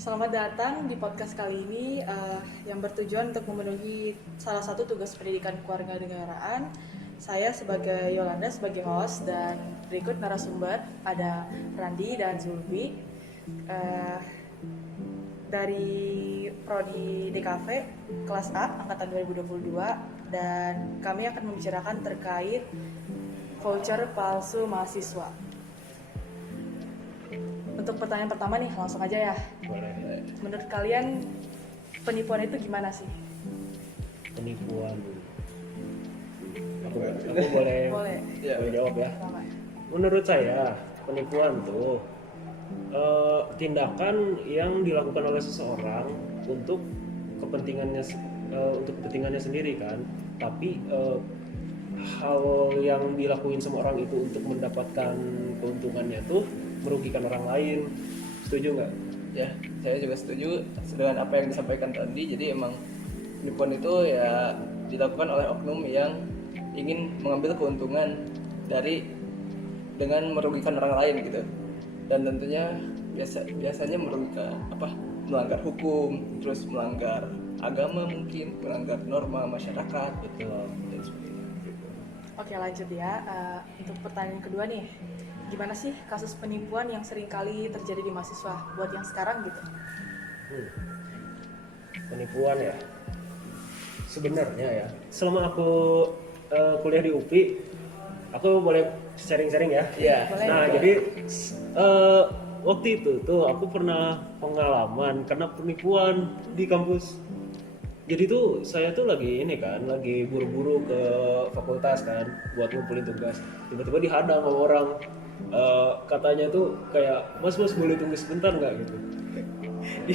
Selamat datang di podcast kali ini yang bertujuan untuk memenuhi salah satu tugas pendidikan kewarganegaraan. Saya sebagai Yolanda sebagai host dan berikut narasumber ada Randi dan Zulfi dari Prodi DKV kelas A angkatan 2022 dan kami akan membicarakan terkait voucher palsu mahasiswa. Untuk pertanyaan pertama nih, langsung aja ya. Boleh. Menurut kalian penipuan itu gimana sih? Penipuan. Aku boleh jawab ya. Pertama. Menurut saya penipuan tuh tindakan yang dilakukan oleh seseorang untuk kepentingannya sendiri kan. Tapi hal yang dilakuin sama orang itu untuk mendapatkan keuntungannya tuh merugikan orang lain. Setuju nggak? Ya, saya juga setuju dengan apa yang disampaikan tadi. Jadi emang penipuan itu ya dilakukan oleh oknum yang ingin mengambil keuntungan dengan merugikan orang lain gitu. Dan tentunya biasanya merugikan melanggar hukum, terus melanggar agama mungkin, melanggar norma masyarakat gitu dan sebagainya. Oke, lanjut ya. Untuk pertanyaan kedua nih, gimana sih kasus penipuan yang sering kali terjadi di mahasiswa buat yang sekarang gitu? Penipuan ya. Sebenarnya ya, selama aku kuliah di UPI, aku boleh sharing-sharing ya. Iya. Nah, jadi waktu itu tuh aku pernah pengalaman karena penipuan di kampus. Jadi tuh saya tuh lagi buru-buru ke fakultas kan buat ngumpulin tugas. Tiba-tiba dihadang sama orang. Katanya tuh kayak mas boleh tunggu sebentar nggak gitu.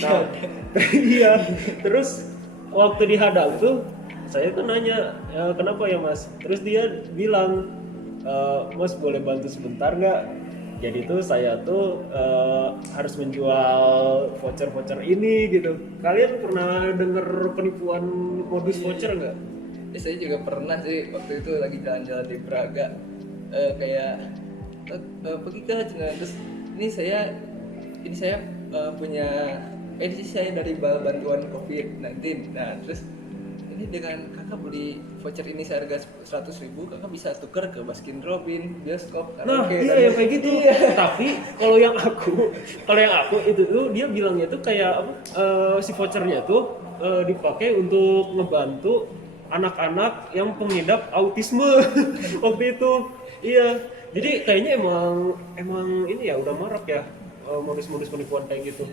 Nah, iya. Terus waktu dihadang tuh saya tuh nanya kenapa ya mas. Terus dia bilang mas boleh bantu sebentar nggak. Jadi tuh saya tuh harus menjual voucher ini gitu. Kalian pernah denger penipuan modus voucher nggak? Ya, saya juga pernah sih waktu itu lagi jalan-jalan di Braga, pergi ke terus ini saya punya edisi saya dari bantuan COVID-19. Nah terus ini dengan kakak beli voucher ini seharga 100.000, kakak bisa tuker ke Baskin Robin, bioskop, Nah, karaoke. iya kayak gitu. Tapi kalau yang aku itu tuh dia bilangnya tuh kayak si vouchernya tuh dipakai untuk ngebantu anak-anak yang pengidap autisme waktu itu. Iya. Jadi kayaknya emang ini ya udah marak ya modus-modus penipuan kayak gitu.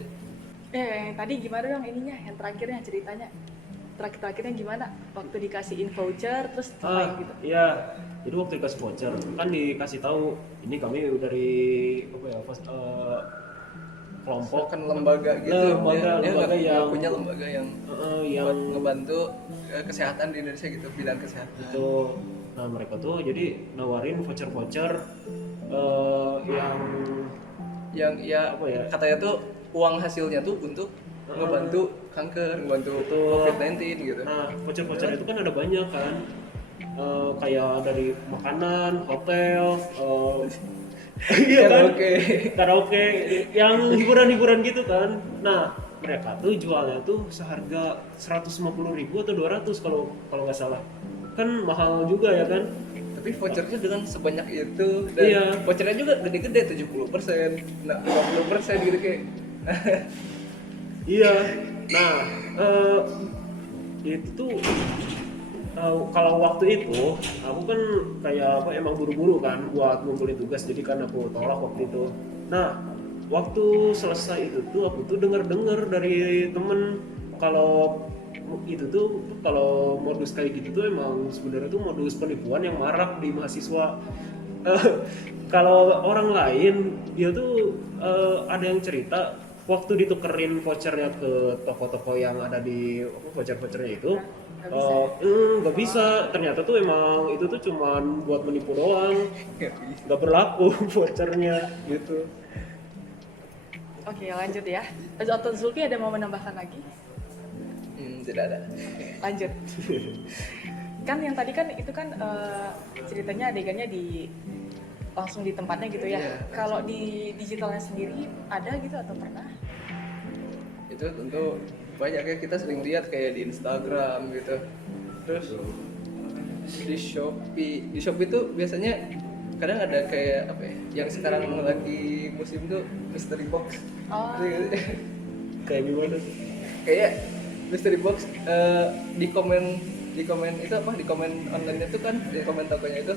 Yang tadi gimana dong ininya? Yang terakhirnya ceritanya. Terakhirnya gimana? Waktu dikasihin voucher terus ngapain gitu? Iya. Jadi waktu dikasih voucher kan dikasih tahu ini kami dari kelompok Kan lembaga gitu, lembaga yang punya lembaga yang buat ngebantu kesehatan di Indonesia gitu, bidang kesehatan. itu. Nah mereka tuh jadi nawarin voucher yang katanya tuh uang hasilnya tuh untuk ngebantu kanker, ngebantu COVID-19 gitu. Nah voucher itu kan ada banyak kan, kayak dari makanan, hotel, iya kan, karaoke, yang hiburan gitu kan. Nah mereka tuh jualnya tuh seharga 150.000 atau 200 kalau nggak salah, kan mahal juga ya kan. Tapi vouchernya dengan sebanyak itu dan vouchernya juga gede-gede 70%, 50% gitu kayak. Iya. Nah, itu tuh kalau waktu itu aku kan kayak emang buru-buru kan buat ngumpulin tugas, jadi kan aku tolak waktu itu. Nah, waktu selesai itu tuh aku tuh dengar dari temen kalau itu tuh kalau modus kayak gitu tuh emang sebenarnya tuh modus penipuan yang marak di mahasiswa. Kalau orang lain dia tuh ada yang cerita waktu ditukerin vouchernya ke toko-toko yang ada di vouchernya itu nggak bisa. Ternyata tuh emang itu tuh cuman buat menipu doang, nggak berlaku vouchernya gitu. Oke, lanjut ya. Atau Zulki ada mau menambahkan lagi? Tidak ada. Lanjut. kan yang tadi kan itu kan ceritanya adegannya langsung di tempatnya gitu ya. Iya. Kalau di digitalnya sendiri ada gitu atau pernah? Itu tentu banyak ya, kita sering lihat kayak di Instagram gitu. Terus di Shopee tuh biasanya kadang ada kayak apa ya, yang sekarang lagi musim tuh mystery box. Oh. Kayak gimana? Kayak mystery box di komen itu apa, di komen online itu kan, di komen tokonya itu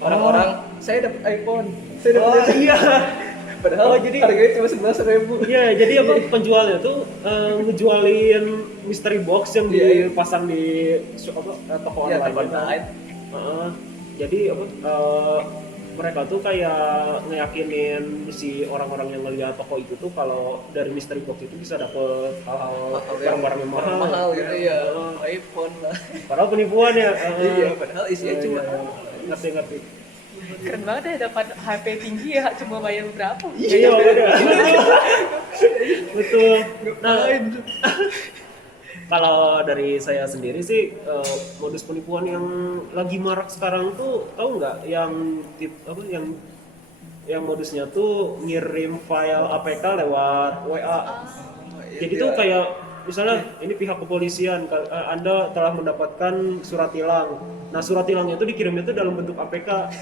orang-orang saya dapat iPhone, saya dapat iPhone. Iya. Padahal jadi harganya cuma 11.000. iya, jadi apa, penjualnya tuh ngejualin mystery box yang dipasang di toko Iya, online. toko online. Jadi apa, mereka tuh kayak ngeyakinin si orang-orang yang ngeliat toko itu tuh kalau dari mystery box itu bisa dapet hal-hal barang-barang yang mahal gitu ya, iPhone lah. Padahal penipuan ya. Iya, padahal isinya cuma ngerti. Keren banget ya dapat HP tinggi ya, cuma bayar berapa? Iya, betul. Nah, kalau dari saya sendiri sih, modus penipuan yang lagi marak sekarang tuh, tahu nggak yang yang modusnya tuh ngirim file APK lewat WA. Jadi tuh kayak misalnya ini pihak kepolisian, Anda telah mendapatkan surat tilang. Nah, surat tilangnya itu dikirimnya itu dalam bentuk APK,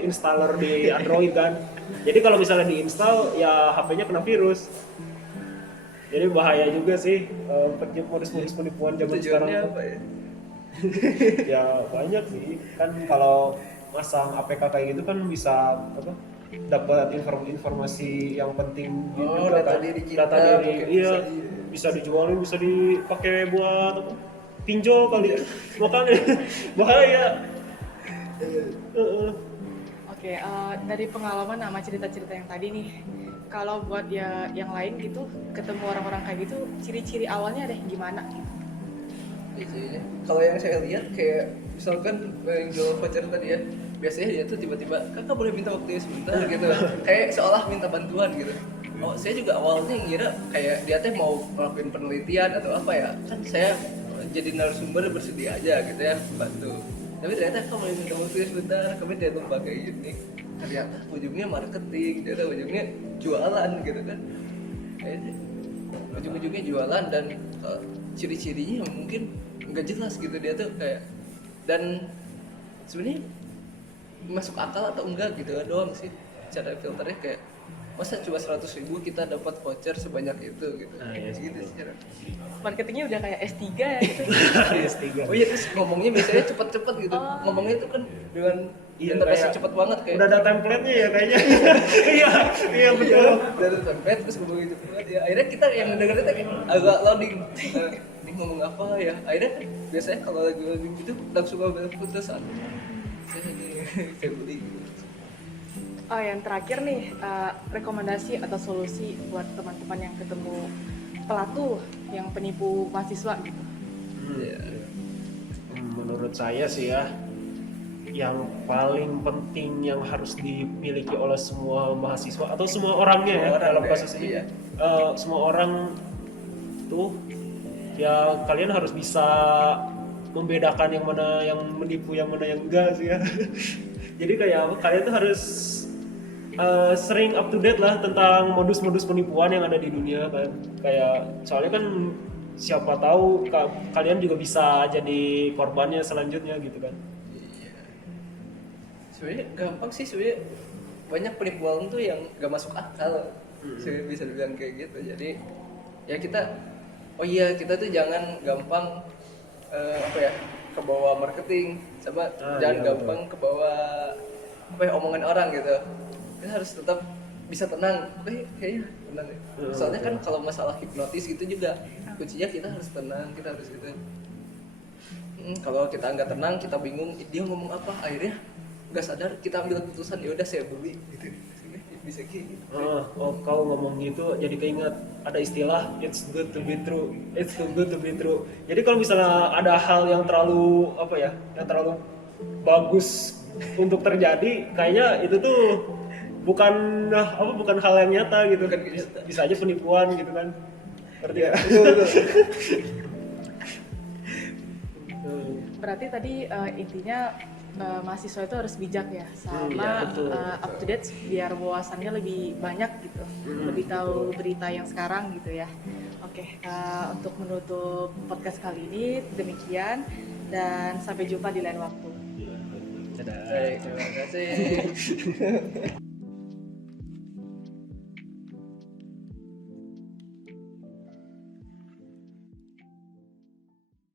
installer di Android kan. Jadi kalau misalnya diinstal ya HP-nya kena virus. Jadi bahaya juga sih modus-modus penipuan zaman sekarang. tujuannya apa ya? Ya banyak sih. Kan kalau masang APK kayak gitu kan bisa apa? Dapat informasi yang penting juga data kan. diri kita, Data diri, mungkin iya. Bisa dijualin, bisa dipakai buat apa? Pinjol kali. Makanya bahaya. Oke, dari pengalaman sama cerita-cerita yang tadi nih, kalau buat ya yang lain gitu, ketemu orang-orang kayak gitu, ciri-ciri awalnya deh gimana gitu? Isinya. Kalau yang saya lihat kayak misalkan yang jual voucher tadi ya, biasanya dia tuh tiba-tiba, kakak boleh minta waktunya sebentar gitu, kayak seolah minta bantuan gitu. Oh, saya juga awalnya ngira kayak dia teh mau ngelakuin penelitian atau apa ya, kan saya jadi narasumber bersedia aja gitu ya, bantu. Tapi ternyata kamu boleh minta waktunya sebentar, kami tidak lupa kayak gini. Ternyata ujungnya marketing, ternyata ujungnya jualan gitu kan. Kayaknya ujung-ujungnya jualan dan ciri-cirinya mungkin nggak jelas gitu dia tuh kayak, dan sebenarnya masuk akal atau enggak gitu doang sih cara filternya, kayak masa cuma 100.000 kita dapat voucher sebanyak itu gitu. Nah, ya, gitu sih cara. Marketingnya udah kayak S3 ya gitu. S3. Oh iya, terus ngomongnya biasanya cepet-cepet gitu. Ngomongnya itu kan dengan interest kayak cepet banget kayak. udah ada template-nya ya kayaknya. Iya betul. Dari template terus ngomongnya cepet banget ya. Akhirnya kita yang dengerin kayak agak loading. Ini ngomong apa ya? Akhirnya kan biasanya kalau lagi loading gitu langsung ngambil putusan. Saya beli. Oh, yang terakhir nih, rekomendasi atau solusi buat teman-teman yang ketemu pelaku yang penipu mahasiswa gitu. Menurut saya sih ya, yang paling penting yang harus dimiliki oleh semua mahasiswa atau semua orangnya ya dalam kasus ini, iya. Semua orang tuh ya kalian harus bisa membedakan yang mana yang menipu, yang mana yang enggak sih ya. Jadi kayak kalian tuh harus sering up to date lah tentang modus-modus penipuan yang ada di dunia kan. Kayak soalnya kan siapa tahu kalian juga bisa jadi korbannya selanjutnya gitu kan. Iya. Sebenarnya gampang sih, sebenarnya banyak penipuan tuh yang gak masuk akal. Saya bisa bilang kayak gitu. Jadi ya kita tuh jangan gampang ke bawah marketing, sama jangan iya, gampang ke bawah omongan orang gitu. Kita harus tetap bisa tenang. Kayaknya tenang ya. Soalnya kan kalau masalah hipnotis gitu juga kuncinya kita harus tenang, kita harus gitu. Kalau kita nggak tenang, kita bingung dia ngomong apa, akhirnya nggak sadar kita ambil keputusan, ya udah saya beli gitu. Bisa gitu. Kau ngomong gitu jadi keinget ada istilah it's good to be true, it's too good to be true. Jadi kalau misalnya ada hal yang terlalu yang terlalu bagus untuk terjadi, kayaknya itu tuh bukan hal yang nyata gitu. Bisa aja penipuan gitu kan. Ngerti ya? Berarti tadi intinya mahasiswa itu harus bijak ya, sama Iya, betul. up to date biar wawasannya lebih banyak gitu, lebih tahu berita yang sekarang gitu ya. Oke, untuk menutup podcast kali ini demikian dan sampai jumpa di lain waktu. Baik, terima kasih.